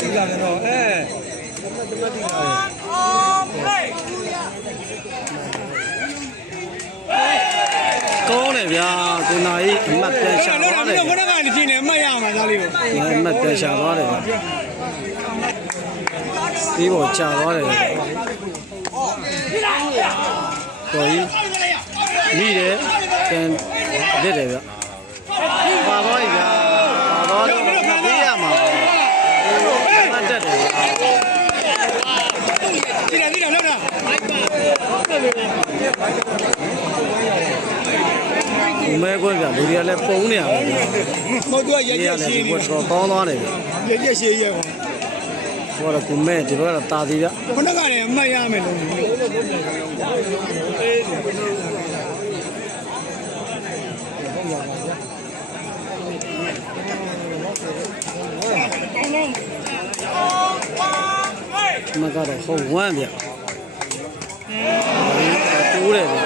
ဒီလာတယ်တော့ကောင်းတယ်ဗျာကိုနာကြီးအမှတ်ပြန်ရှာသွားတယ်ဘယ်တော့ကနေချင်းနေအမှတ်ရမှာသားလေးကိုအမှတ်ပြန်ရှာသွားတယ်ဗျာဒီပေါ်ချသွားတယ်ကိုကြီးမိတယ်ပြန်လက်တယ်ဗျပါသွားပြီဗျာပါသွားတော့မပေးရမှာအမှတ်တက်တယ်ဒီလားလောက်တာမဲခွဲဗျလူတွေကလည်းပုံနေရပါဗျာမဟုတ်သူကရက်ရှည်နေတော့ကောင်းသွားတယ်ဗျရက်ရှည်ရက်ပါဟောတော့ကိုမဲဒီဘက်ကတာသေးဗျခုနကလည်းအမှတ်ရမယ်လို့မကတော့ဟုတ်ဝမ်းဗျတိုးတယ်ဗျ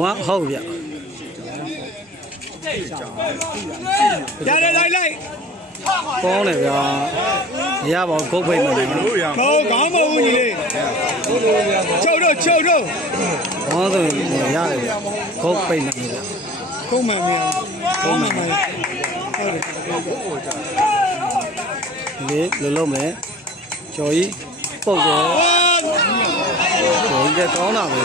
ဝမ်းဟုတ်ဗျရတယ်လိုက်ကောင်းတယ်ဗျာရပါခုတ်ဖိတ်မယ်ဟုတ်ကောင်းမဟုတ်ဘူးညီလေးချုပ်တော့ဟောဆိုရတယ်ဗျခုတ်ဖိတ်မယ်ဗျခုံးမှန်မြန်ဟုတ်မှန်မြန်လေလုံးမယ်ကျော်ကြီးပုတ်တယ်ကျော်ကြီးကောင်းတာပဲ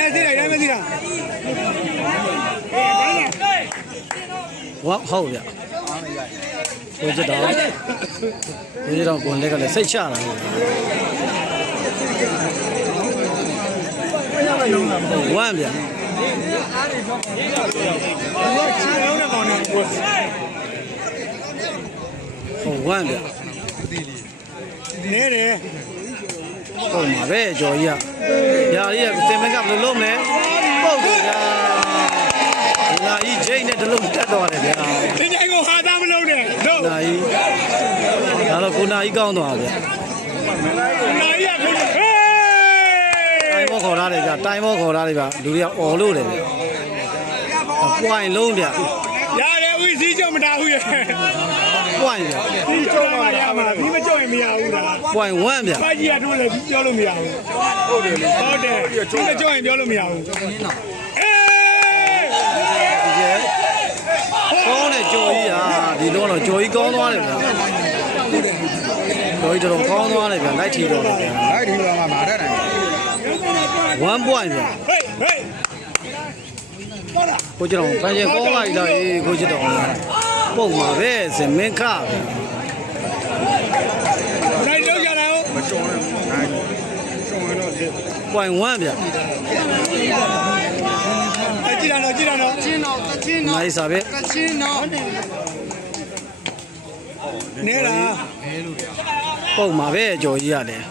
ရသိလိုက်တိုင်းမသိလားဝါဟုတ်ဗျကိုကြတော့ကိုလက်ကလည်းစိတ်ချတာဝမ်းဗျဝမ်းဗျနေတယ်ဟုတ်မှာပဲကျော်ကြီးကညာကြီးကစင်မကဘယ်လိုလုပ်မလဲပုတ်တယ်ဗျာနာကြီးချိန်နဲ့တလုံးတက်သွားတယ်ဗျာဒီတိုင်းကိုဟာသားမလုပ်နဲ့တို့နာကြီးဒါတော့ကိုနာကြီးကောင်းသွားဗျာနာကြီးကကိုဟေးတိုင်းမောခေါ်ထားတယ်ဗျာတိုင်းမောခေါ်ထားတယ်ဗျာလူတွေကអော်လို့တယ်ဗျာပွိုင်လုံးဗျာရတယ်ဦးစီးကြမတာဘူးရဲ့ပွိုင်ဗျာဒီကြုံမှရမှာဒီမကြုံရင်မရဘူးလားပွိုင်ဝမ်းဗျာပါကြီးကတို့လည်းပြောလို့မရဘူးဟုတ်တယ်ဒီမကြုံရင်ပြောလို့မရဘူးကောင်းတယ်ကျော်ကြီးဒီတော့ကျော်ကြီးကောင်းသွားတယ်ဗျာကျော်ကြီးတော့ကောင်းသွားတယ်ဗျာလိုက်ထီတော့ဗျာလိုက်ထီတော့မှမာတတ်တယ်1 point ဗျာကိုကျတော့ဖန်ကျင်ကောင်းလိုက်တော့ကိုကျတော့ပုံမှာပဲစမင်းခဗျာလိုက်လောက်ကြလာဦးမရှုံးနဲ့ရှုံးရင်တော့point 1ဗျာကြည့်ရတော့ချင်းတော့နိုင်စားပဲချင်းတော့နေတာပုံမှာပဲကြော်ကြီးရတယ်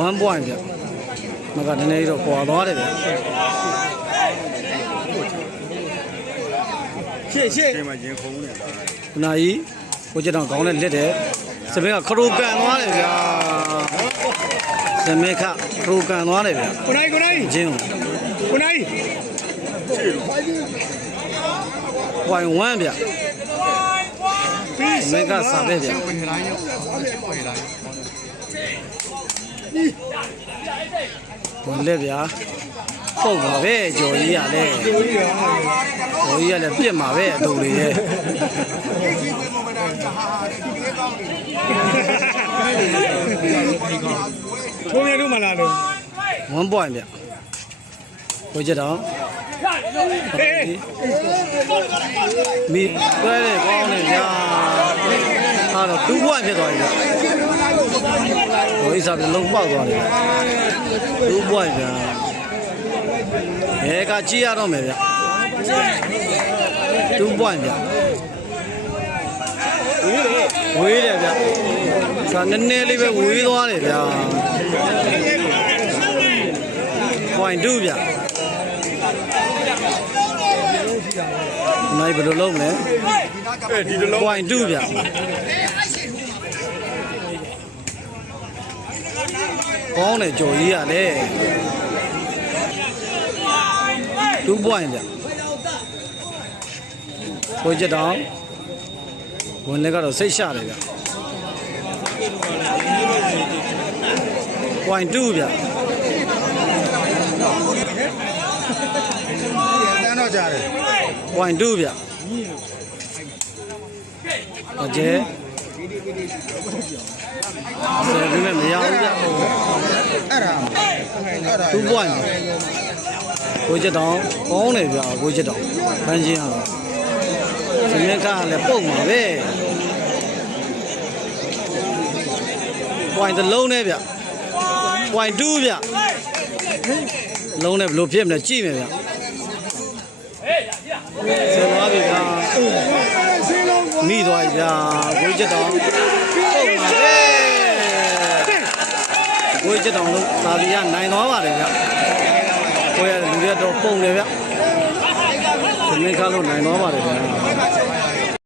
1 point ဗျမကတနေ့တော့ပေါ်သွားတယ်ဗျရှေ့မှာရင်ခုံးနေတာခုနကြီးကိုကျတော့ခေါင်းနဲ့လက်တယ်စပင်းကခရိုကန်သွားတယ်ဗျာစမဲခခရိုကန်သွားတယ်ဗျာကိုနိုင်ဂျင်းကိုနိုင်point 1ဗျာစမဲကစားပဲဗျာဘယ်လက်ဗျာပုတ်ပါပဲကြော်ကြီးရလဲကြော်ကြီးရလဲပြစ်မှာပဲအတူလေးရဲ့ထုံးရတို့မလာလို့1 point ဗျကိုကြတော့မိတွဲတယ်ကောင်းတယ်ဗျာအဲ့တော့2 point ဖြစ်သွားပြီဗျဟိုဣစားပြလုံးပေါက်သွားတယ်2 point ဗျာဘယ်ကကြည့်ရတော့မယ်ဗျ2 point ဗျဝေးတယ်ဗျစာနည်းနည်းလေးပဲဝေးသွားတယ်ဗျာpoint 2ဗျနာ နိုင်ဘယ်လိုလုပ်မလဲ ဒီတလုံး point 2ဗျကောင်းတယ်ကြော်ကြီးရလေ2 point ဗျကိုချက်တောင်ဝင်လက်ကတော့စိတ်ရှတယ်ဗျpoint 2ဗျ တန်းတော့ကြားတယ် point 2ဗျအကျဲဆယ်ပြီးမဲ့မရဘူးဗျ အဲ့ဒါ 2 point ကိုချက်တောင်ကောင်းတယ်ဗျကိုချက်တောင်ဖန်ချင်းကတော့ဒီနေ့ကလည်းပုံပါပဲ point တစ်လုံးနဲ့ဗျ point 2ဗျလုံးနဲ့ဘယ်လိုဖြစ်မလဲကြည့်မယ်ဗျဆယ်သွားပြီဗျာမိသွားပြီဗျာကိုချက်တောင်ပုံပါပဲကိုချက်တောင်လို့သာလီကနိုင်သွားပါတယ်ဗျကိုရလူတွေတော့ပုံတယ်ဗျဒီနေ့ကလို့နိုင်သွားပါတယ်ဗျာ